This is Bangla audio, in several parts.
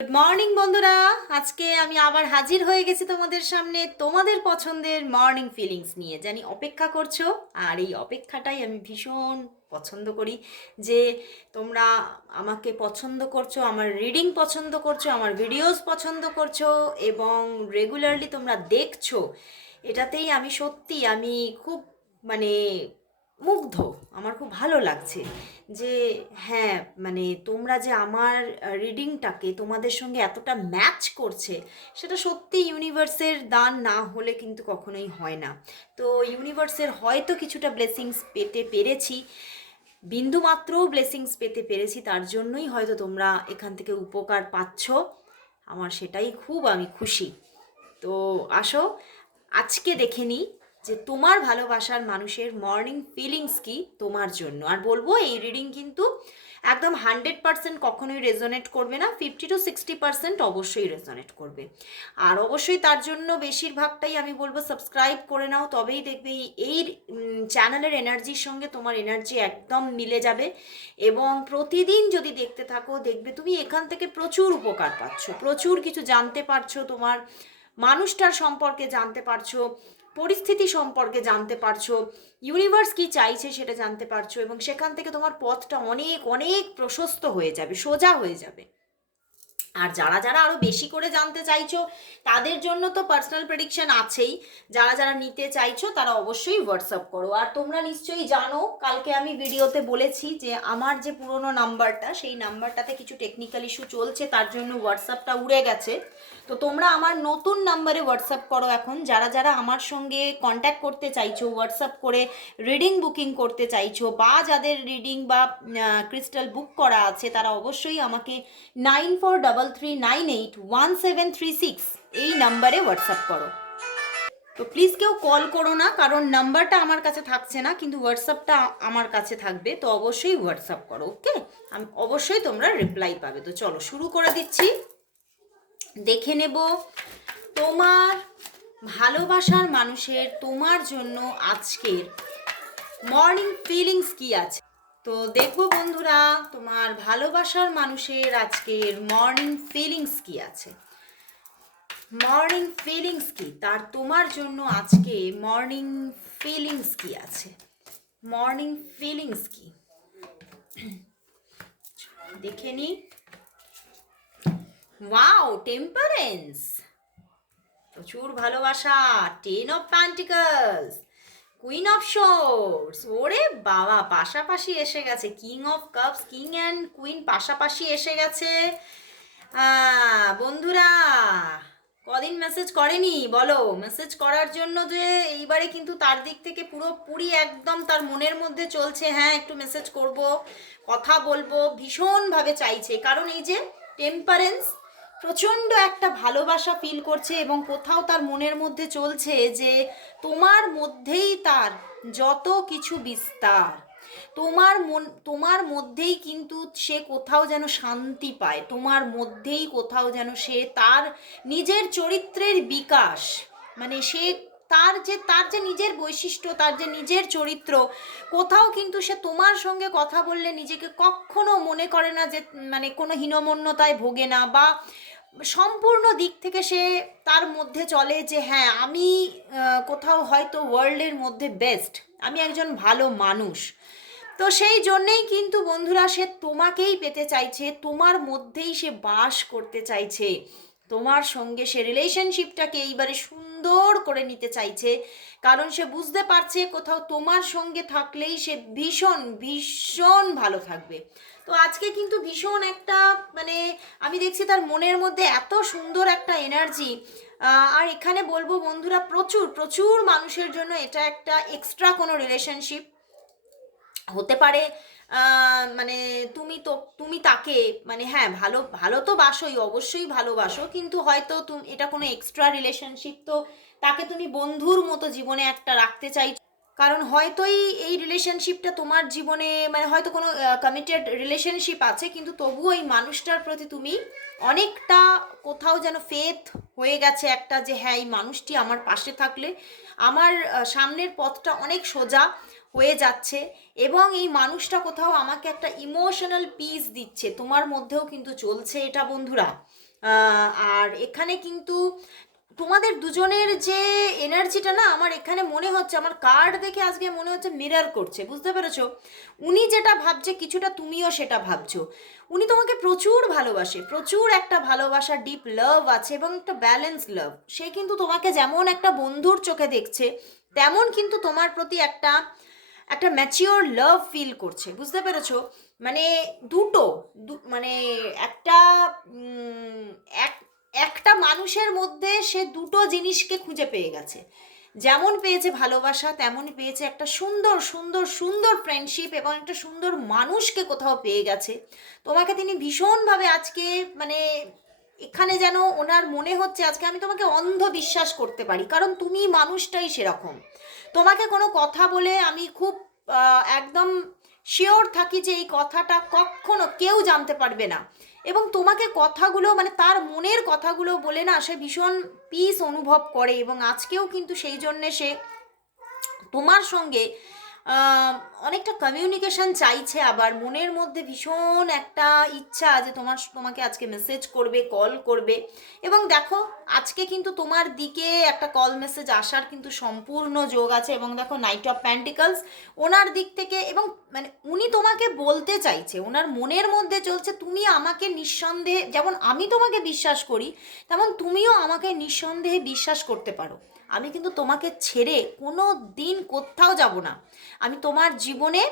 গুড মর্নিং বন্ধুরা। আজকে আমি আবার হাজির হয়ে গেছি তোমাদের সামনে তোমাদের পছন্দের মর্নিং ফিলিংস নিয়ে। জানি অপেক্ষা করছ, আর এই অপেক্ষাটাই আমি ভীষণ পছন্দ করি যে তোমরা আমাকে পছন্দ করছ, আমার রিডিং পছন্দ করছ, আমার ভিডিওস পছন্দ করছ, এবং রেগুলারলি তোমরা দেখছ। এটাতেই আমি সত্যি আমি খুব মানে মুগ্ধ, আমার খুব ভালো লাগছে। যে হ্যাঁ মানে তোমরা যে আমার রিডিংটাকে তোমাদের সঙ্গে এতটা ম্যাচ করছে, সেটা সত্যি ইউনিভার্সের দান না হলে কিন্তু কখনোই হয় না। তো ইউনিভার্সের হয়তো কিছুটা ব্লেসিংস পেতে পেরেছি, বিন্দুমাত্রও ব্লেসিংস পেতে পেরেছি, তার জন্যই হয়তো তোমরা এখান থেকে উপকার পাচ্ছ। আমার সেটাই খুব আমি খুশি। তো আসো, আজকে দেখে নিই যে তোমার ভালোবাসার মানুষের মর্নিং ফিলিংস কি তোমার জন্য? আর বলব, এই রিডিং কিন্তু একদম হান্ড্রেড পার্সেন্ট কখনোই রেজোনেট করবে না ফিফটি টু সিক্সটি পার্সেন্ট অবশ্যই রেজোনেট করবে। আর অবশ্যই তার জন্য বেশিরভাগটাই আমি বলব সাবস্ক্রাইব করে নাও, তবেই দেখবে এই- চ্যানেলের এনার্জির সঙ্গে তোমার এনার্জি একদম মিলে যাবে। এবং প্রতিদিন যদি দেখতে থাকো, দেখবে তুমি এখান থেকে প্রচুর উপকার পাচ্ছ, প্রচুর কিছু জানতে পারছ তোমার, মানুষটার সম্পর্কে জানতে পারছ পরিস্থিতি সম্পর্কে জানতে পারছ ইউনিভার্স কি চাইছে সেটা জানতে পারছ, এবং সেখান থেকে তোমার পথটা অনেক অনেক প্রশস্ত হয়ে যাবে, সোজা হয়ে যাবে। আর যারা যারা আরও বেশি করে জানতে চাইছো, তাদের জন্য তো পার্সোনাল প্রেডিকশন আছেই। যারা যারা নিতে চাইছো, তারা অবশ্যই হোয়াটসঅ্যাপ করো। আর তোমরা নিশ্চয়ই জানো, কালকে আমি ভিডিওতে বলেছি যে আমার যে পুরনো নাম্বারটা, সেই নাম্বারটাতে কিছু টেকনিক্যাল ইস্যু চলছে, তার জন্য হোয়াটসঅ্যাপটা উড়ে গেছে। তো তোমরা আমার নতুন নাম্বারে হোয়াটসঅ্যাপ করো এখন। যারা যারা আমার সঙ্গে কন্ট্যাক্ট করতে চাইছো হোয়াটসঅ্যাপ করে রিডিং বুকিং করতে চাইছো, বা যাদের রিডিং বা ক্রিস্টাল বুক করা আছে, তারা অবশ্যই আমাকে nine four double three nine eight one seven three six এই নাম্বারে হোয়াটসঅ্যাপ করো। তো প্লিজ কেউ কল করো না, কারণ নাম্বারটা আমার কাছে থাকছে না, কিন্তু হোয়াটসঅ্যাপটা আমার কাছে থাকবে, তো অবশ্যই হোয়াটসঅ্যাপ করো ওকে আমি অবশ্যই তোমরা রিপ্লাই পাবে। তো চলো, শুরু করে দিচ্ছি। দেখে নেব, তোমার ভালোবাসার মানুষের তোমার জন্য আজকের মর্নিং ফিলিংস কি আছে? তো দেখব বন্ধুরা, তোমার ভালোবাসার মানুষের আজকের মর্নিং ফিলিংস কি আছে? মর্নিং ফিলিংস কি? তার তোমার জন্য আজকে মর্নিং ফিলিংস কি আছে? মর্নিং ফিলিংস কি? দেখে নি। ওয়াও টেম্পারেন্স প্রচুর ভালোবাসা ten of pentacles queen of swords ওরে বাবা, পাশাপাশি এসে গেছে। King of cups king and queen পাশাপাশি এসে গেছে। বন্ধুরা, কদিন মেসেজ করেনি? বলো মেসেজ করার জন্য যে এইবারে কিন্তু তার দিক থেকে পুরোপুরি একদম তার মনের মধ্যে চলছে। হ্যাঁ একটু মেসেজ করব, কথা বলব, ভীষণভাবে চাইছে। কারণ এই যে টেম্পারেন্স প্রচণ্ড একটা ভালোবাসা ফিল করছে এবং কোথাও তার মনের মধ্যে চলছে যে তোমার মধ্যেই তার যত কিছু বিস্তার, তোমার মন, তোমার মধ্যেই কিন্তু সে কোথাও যেন শান্তি পায়, তোমার মধ্যেই কোথাও যেন সে তার নিজের চরিত্রের বিকাশ মানে সে তার যে তার যে নিজের বৈশিষ্ট্য, তার যে নিজের চরিত্র, কোথাও কিন্তু সে তোমার সঙ্গে কথা বললে নিজেকে কখনো মনে করে না যে মানে কোনো হীনমন্যতায় ভোগে না বা সম্পূর্ণ দিক থেকে সে তার মধ্যে চলে যে হ্যাঁ আমি কোথাও হয়তো ওয়ার্ল্ডের মধ্যে বেস্ট আমি একজন ভালো মানুষ। তো সেই জন্যেই কিন্তু বন্ধুরা সে তোমাকেই পেতে চাইছে, তোমার মধ্যেই সে বাস করতে চাইছে। তোমার সঙ্গে সে রিলেশনশিপটাকে এইবারে সুন্দর করে নিতে চাইছে। কারণ সে বুঝতে পারছে কোথাও তোমার সঙ্গে থাকলেই সে ভীষণ ভীষণ ভালো থাকবে। তো আজকে কিন্তু ভীষণ একটা মানে আমি দেখছি তার মনের মধ্যে এত সুন্দর একটা এনার্জি আর এখানে বলব বন্ধুরা, প্রচুর প্রচুর মানুষের জন্য এটা একটা এক্সট্রা কোনো রিলেশনশিপ হতে পারে মানে তুমি তো, তুমি তাকে মানে হ্যাঁ ভালো ভালো তো বাসোই, অবশ্যই ভালোবাসো, কিন্তু হয়তো তুমি, এটা কোনো এক্সট্রা রিলেশনশিপ তো তাকে তুমি বন্ধুর মতো জীবনে একটা রাখতে চাই, কারণ হয়তোই এই রিলেশনশিপটা তোমার জীবনে মানে হয়তো কোনো কমিটেড রিলেশনশিপ আছে, কিন্তু তবুও এই মানুষটার প্রতি তুমি অনেকটা কোথাও যেন ফেথ হয়ে গেছে একটা যে হ্যাঁ এই মানুষটি আমার পাশে থাকলে, আমার সামনের পথটা অনেক সোজা হয়ে যাচ্ছে এবং এই মানুষটা কোথাও আমাকে একটা ইমোশনাল পিস দিচ্ছে। তোমার মধ্যেও কিন্তু চলছে এটা, বন্ধুরা। আর এখানে কিন্তু তোমাদের দুজনের যে এনার্জিটা না, আমার এখানে মনে হচ্ছে, আমার কার্ড দেখে আজকে মনে হচ্ছে মিরার করছে, বুঝতে পেরেছ? উনি যেটা ভাবছে, কিছুটা তুমিও সেটা ভাবছ। উনি তোমাকে প্রচুর ভালোবাসে, প্রচুর একটা ভালোবাসা ডিপ লাভ আছে এবং একটা ব্যালেন্স লাভ সে কিন্তু তোমাকে যেমন একটা বন্ধুর চোখে দেখছে, তেমন কিন্তু তোমার প্রতি একটা একটা ম্যাচিওর লাভ ফিল করছে, বুঝতে পেরেছ? মানে দুটো মানে একটা এক, একটা মানুষের মধ্যে সে দুটো জিনিসকে খুঁজে পেয়ে গেছে। যেমন পেয়েছে ভালোবাসা তেমন পেয়েছে একটা সুন্দর সুন্দর সুন্দর ফ্রেন্ডশিপ এবং একটা সুন্দর মানুষকে কোথাও পেয়ে গেছে। তোমাকে তিনি ভীষণভাবে আজকে মানে এখানে যেন ওনার মনে হচ্ছে আজকে আমি তোমাকে অন্ধ বিশ্বাস করতে পারি, কারণ তুমি মানুষটাই সেরকম। তোমাকে কোনো কথা বলে আমি খুব একদম শিওর থাকি যে এই কথাটা কখনো কেউ জানতে পারবে না। এবং তোমাকে কথাগুলো মানে তার মনের কথাগুলো বলে না, সে ভীষণ পিস অনুভব করে এবং আজকেও কিন্তু সেই জন্যে সে তোমার সঙ্গে অনেকটা কমিউনিকেশন চাইছে আবার। মনের মধ্যে ভীষণ একটা ইচ্ছা যে তোমার তোমাকে আজকে মেসেজ করবে কল করবে। এবং দেখো, আজকে কিন্তু তোমার দিকে একটা কল মেসেজ আসার কিন্তু সম্পূর্ণ যোগ আছে। এবং দেখো নাইট অফ প্যান্টিকলস ওনার দিক থেকে এবং মানে উনি তোমাকে বলতে চাইছে, ওনার মনের মধ্যে চলছে, তুমি আমাকে নিঃসন্দেহে যেমন আমি তোমাকে বিশ্বাস করি, তেমন তুমিও আমাকে নিঃসন্দেহে বিশ্বাস করতে পারো। আমি কিন্তু তোমাকে ছেড়ে কোনো দিন কোথাও যাব না। আমি তোমার জীবনে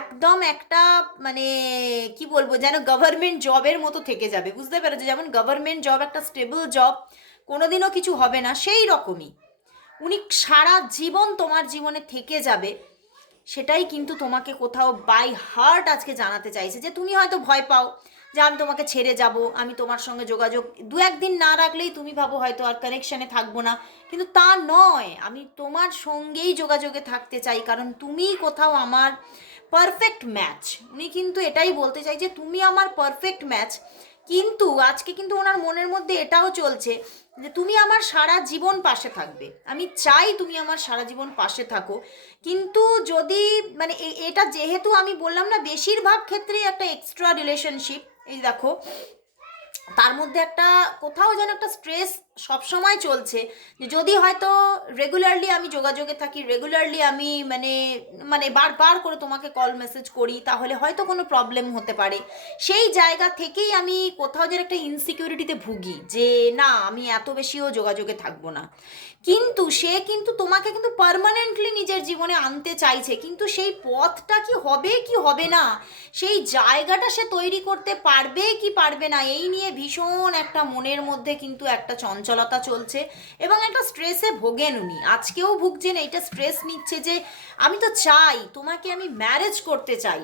একদম একটা মানে কি বলব যেন গভর্নমেন্ট জবের মতো থেকে যাবে। বুঝতে পেরেছ? যেমন গভর্নমেন্ট জব একটা স্টেবল জব কোনোদিনও কিছু হবে না, সেই রকমই। উনি সারা জীবন তোমার জীবনে থেকে যাবে, সেটাই কিন্তু তোমাকে কোথাও বাই হার্ট আজকে জানাতে চাইছে যে, তুমি হয়তো ভয় পাও যে আমি তোমাকে ছেড়ে যাব, আমি তোমার সঙ্গে যোগাযোগ, দু একদিন না রাখলেই তুমি ভাবো হয়তো আর কানেকশানে থাকব না। কিন্তু তা নয়, আমি তোমার সঙ্গেই যোগাযোগে থাকতে চাই, কারণ তুমি কোথাও আমার পারফেক্ট ম্যাচ উনি কিন্তু এটাই বলতে চাই যে, তুমি আমার পারফেক্ট ম্যাচ কিন্তু আজকে কিন্তু ওনার মনের মধ্যে এটাও চলছে যে, তুমি আমার সারা জীবন পাশে থাকবে। আমি চাই তুমি আমার সারা জীবন পাশে থাকো। কিন্তু যদি মানে এটা যেহেতু আমি বললাম না, বেশিরভাগ ক্ষেত্রেই একটা এক্সট্রা রিলেশনশিপ এই দেখো তার মধ্যে একটা কোথাও যেন একটা স্ট্রেস সবসময় চলছে যে যদি হয়তো রেগুলারলি আমি যোগাযোগে থাকি রেগুলারলি আমি মানে মানে বারবার করে তোমাকে কল মেসেজ করি, তাহলে হয়তো কোনো প্রবলেম হতে পারে। সেই জায়গা থেকেই আমি কোথাও যেন একটা ইনসিকিউরিটিতে ভুগি যে না, আমি এত বেশিও যোগাযোগে থাকব না। কিন্তু সে কিন্তু তোমাকে কিন্তু পার্মানেন্টলি নিজের জীবনে আনতে চাইছে, কিন্তু সেই পথটা কি হবে কি হবে না? সেই জায়গাটা সে তৈরি করতে পারবে কি পারবে না, এই নিয়ে ভীষণ একটা মনের মধ্যে কিন্তু একটা চঞ্চলতা চলছে এবং একটা স্ট্রেসে ভোগেন উনি। আজকেও ভুগছেন, এইটা স্ট্রেস নিচ্ছে যে, আমি তো চাই, তোমাকে আমি ম্যারেজ করতে চাই।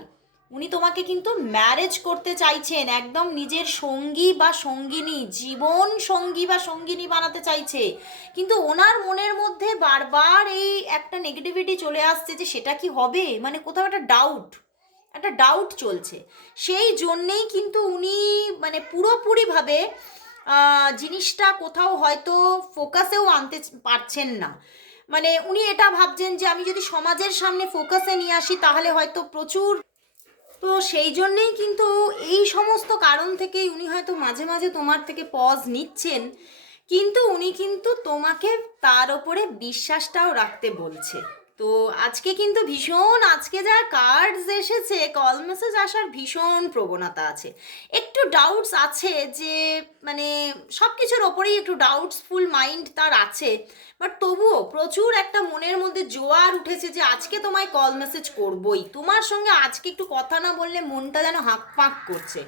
উনি তোমাকে কিন্তু ম্যারেজ করতে চাইছেন, একদম নিজের সঙ্গী বা সঙ্গিনী, জীবন সঙ্গী বা সঙ্গিনী বানাতে চাইছে। কিন্তু ওনার মনের মধ্যে বারবার এই একটা নেগেটিভিটি চলে আসছে যে, সেটা কি হবে? মানে কোথাও একটা ডাউট একটা ডাউট চলছে। সেই জন্যেই কিন্তু উনি মানে পুরোপুরিভাবে জিনিসটা কোথাও হয়তো ফোকাসেও আনতে পারছেন না। মানে উনি এটা ভাবছেন যে, আমি যদি সমাজের সামনে ফোকাসে নিয়ে আসি, তাহলে হয়তো প্রচুর তো সেই জন্যেই কিন্তু এই সমস্ত কারণ থেকেই উনি হয়তো মাঝে মাঝে তোমার থেকে পজ নিচ্ছেন। কিন্তু উনি কিন্তু তোমাকে তার ওপরে বিশ্বাসটাও রাখতে বলছে। তো আজকে কিন্তু ভীষণ, আজকে যা কার্ডস এসেছে কল মেসেজ আসার ভীষণ প্রবণতা আছে। একটু ডাউটস আছে যে মানে সব কিছুর ওপরেই একটু ডাউটসফুল মাইন্ড তার আছে বাট তবুও প্রচুর একটা মনের মধ্যে জোয়ার উঠেছে যে আজকে তোমায় কল মেসেজ করবই। তোমার সঙ্গে আজকে একটু কথা না বললে মনটা যেন হাঁক পাঁক করছে।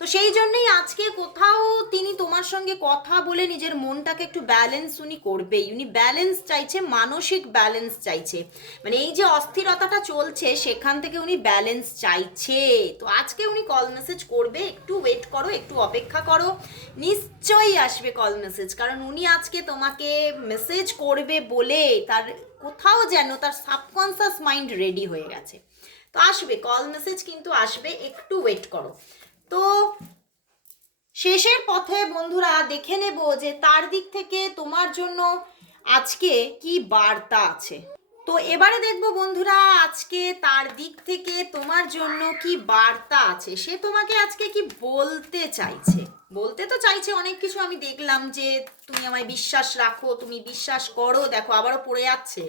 তো সেই জন্যই আজকে কোথাও তিনি তোমার সঙ্গে কথা বলে নিজের মনটাকে একটু ব্যালেন্স উনি করবেই। উনি ব্যালেন্স চাইছে, মানসিক ব্যালেন্স চাইছে। মানে এই যে অস্থিরতাটা চলছে, সেখান থেকে উনি ব্যালেন্স চাইছে। তো আজকে উনি কল মেসেজ করবে, একটু ওয়েট করো, একটু অপেক্ষা করো। নিশ্চয়ই আসবে কল মেসেজ কারণ উনি আজকে তোমাকে মেসেজ করবে বলে তার কোথাও যেন তার সাবকনসিয়াস মাইন্ড রেডি হয়ে গেছে। তো আসবে কল মেসেজ কিন্তু আসবে, একটু ওয়েট করো। তো শেষের পথে বন্ধুরা দেখে নেব যে তার দিক থেকে তোমার জন্য আজকে কি বার্তা আছে। তো এবারে দেখব বন্ধুরা আজকে তার দিক থেকে তোমার জন্য কি বার্তা আছে। সে তোমাকে আজকে কি বলতে চাইছে। বলতে তো চাইছে, অনেক কিছু আমি দেখলাম যে তুমি আমায় বিশ্বাস রাখো, তুমি বিশ্বাস করো, দেখো আবারও পড়ে যাচ্ছে।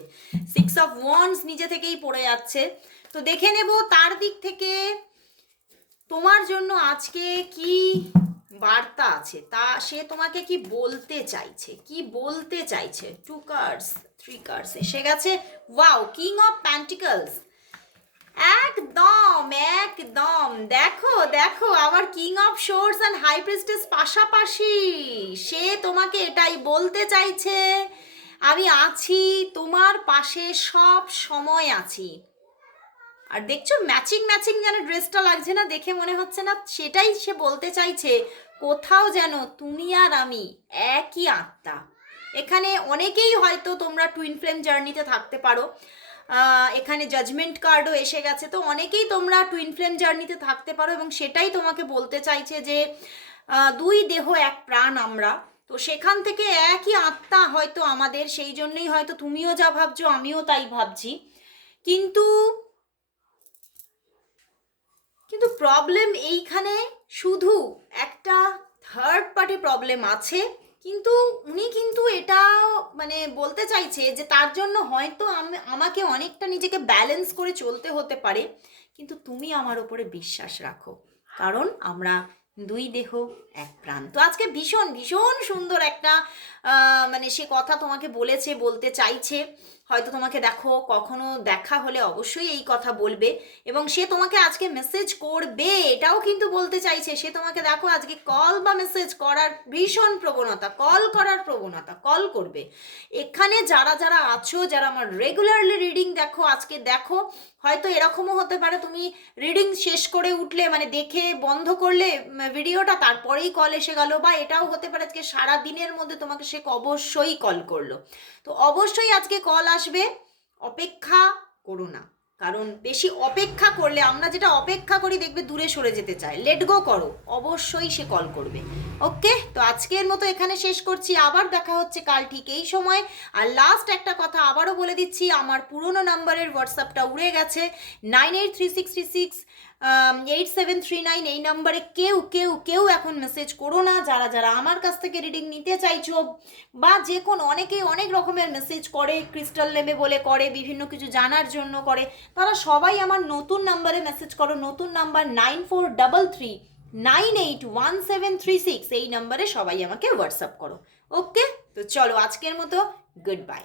সিক্স অফ ওয়ান্স নিজে থেকেই পড়ে যাচ্ছে। তো দেখে নেব তার দিক থেকে তোমার জন্য আজকে কি বার্তা আছে? তা সে তোমাকে কি বলতে চাইছে? কি বলতে চাইছে? টু কার্ডস থ্রি কার্ডস এসে গেছে। ওয়াও কিং অফ প্যান্টিকলস একদম একদম। দেখো দেখো, আবার king of swords and high priestess পাশাপাশি। সে তোমাকে এটাই বলতে চাইছে। আমি আছি, তোমার পাশে সব সময় আছি। আর দেখছ ম্যাচিং ম্যাচিং যেন ড্রেসটা লাগছে না, দেখে মনে হচ্ছে না সেটাই সে বলতে চাইছে, কোথাও যেন তুমি আর আমি একই আত্মা। এখানে অনেকেই হয়তো তোমরা টুইন ফ্লেম জার্নিতে থাকতে পারো। এখানে জাজমেন্ট কার্ডও এসে গেছে, তো অনেকেই তোমরা টুইন ফ্লেম জার্নিতে থাকতে পারো এবং সেটাই তোমাকে বলতে চাইছে যে দুই দেহ, এক প্রাণ আমরা। তো সেখান থেকে একই আত্মা হয়তো আমাদের, সেই জন্যই হয়তো তুমিও যা ভাবছ, আমিও তাই ভাবছি। কিন্তু কিন্তু প্রবলেম এইখানে শুধু একটা থার্ড পার্টি প্রবলেম আছে, কিন্তু উনি কিন্তু এটা মানে বলতে চাইছে যে তার জন্য হয়তো আমি- আমাকে অনেকটা নিজেকে ব্যালেন্স করে চলতে হতে পারে, কিন্তু তুমি আমার উপরে বিশ্বাস রাখো, কারণ আমরা দুই দেহ, এক প্রাণ। তো আজকে ভীষণ ভীষণ সুন্দর একটা মানে সে কথা তোমাকে বলেছে, বলতে চাইছে। হয়তো তোমাকে দেখো, কখনো দেখা হলে অবশ্যই এই কথা বলবে এবং সে তোমাকে আজকে মেসেজ করবে, এটাও কিন্তু বলতে চাইছে। সে তোমাকে দেখো, আজকে কল বা মেসেজ করার ভীষণ প্রবণতা কল করার প্রবণতা কল করবে। এখানে যারা যারা আছো, যারা আমার রেগুলারলি রিডিং দেখো, আজকে দেখো, হয়তো এরকমও হতে পারে, তুমি রিডিং শেষ করে উঠলে মানে দেখে বন্ধ করলে ভিডিওটা তারপরেই কল এসে গেল, বা এটাও হতে পারে আজকে সারা দিনের মধ্যে তোমাকে সে অবশ্যই কল করল। তো অবশ্যই আজকে কল আসবে, অপেক্ষা করো না। কারণ বেশি অপেক্ষা করলে, আমরা যেটা অপেক্ষা করি, দেখবে দূরে সরে যেতে চায়। লেট গো করো, অবশ্যই সে কল করবে। ওকে তো আজকের মতো এখানে শেষ করছি। আবার দেখা হচ্ছে কাল ঠিক এই সময়। আর লাস্ট একটা কথা আবারও বলে দিচ্ছি, আমার পুরনো নাম্বারের হোয়াটসঅ্যাপটা উড়ে গেছে। Nine eight three six three six eight seven three nine এই নাম্বারে কেউ কেউ কেউ এখন মেসেজ করো না। যারা যারা আমার কাছ থেকে রিডিং নিতে চাইছো বা যে কোনো অনেকেই অনেক রকমের মেসেজ করে ক্রিস্টাল নেবে বলে করে, বিভিন্ন কিছু জানার জন্য করে, তারা সবাই আমার নতুন নাম্বারে মেসেজ করো। নতুন number nine four double three nine eight one seven three six এই নাম্বারে সবাই আমাকে হোয়াটসঅ্যাপ করো। ওকে তো চলো আজকের মতো গুড বাই